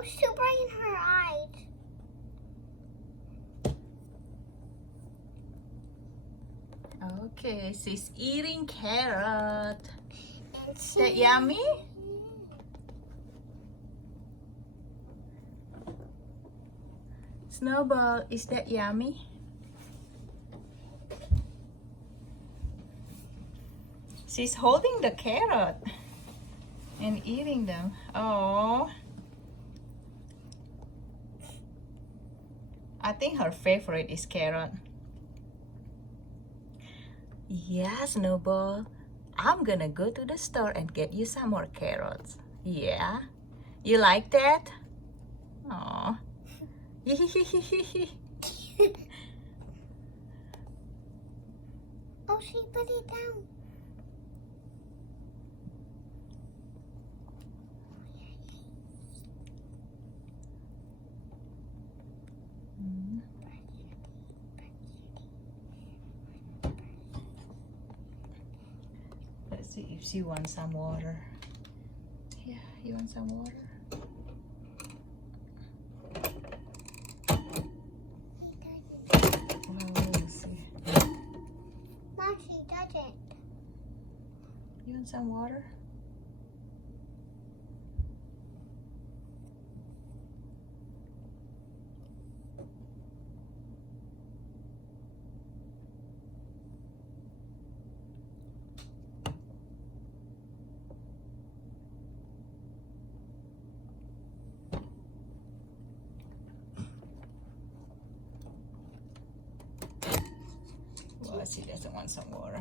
was too bright in her eyes. Okay, she's eating carrot. And Is that yummy? Snowball, is that yummy? She's holding the carrot and eating them. Oh, I think her favorite is carrot. Yeah, Snowball, I'm gonna go to the store and get you some more carrots. Yeah, you like that? Oh. Oh, she put it down. Let's see if she wants some water. Yeah, you want some water? Oh, let's see. Mom, she doesn't. You want some water? Well, she doesn't want some water.